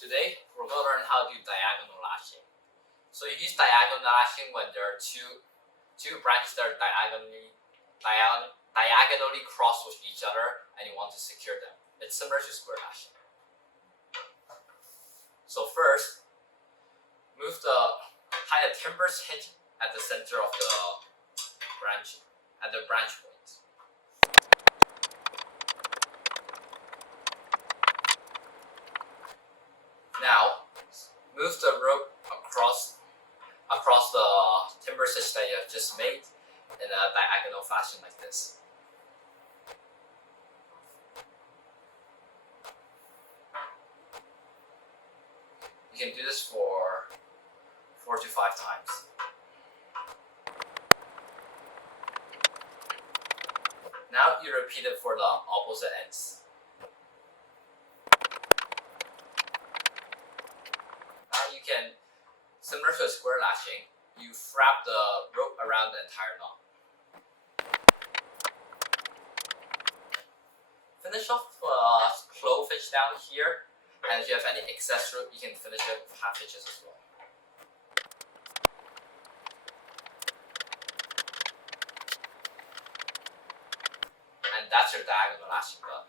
Today, we're going to learn how to do diagonal lashing. So you use diagonal lashing when there are two branches that are diagonally cross with each other and you want to secure them. It's similar to square lashing. So first, tie the timbers hinge at the center of the branch, at the branch point. Now, move the rope across the timber stitch that you have just made in a diagonal fashion like this. You can do this for 4 to 5 times. Now you repeat it for the opposite ends. Now you can, similar to a square lashing, you wrap the rope around the entire knot. Finish off clove hitch down here, and if you have any excess rope, you can finish it with half hitches as well. And that's your diagonal lashing done.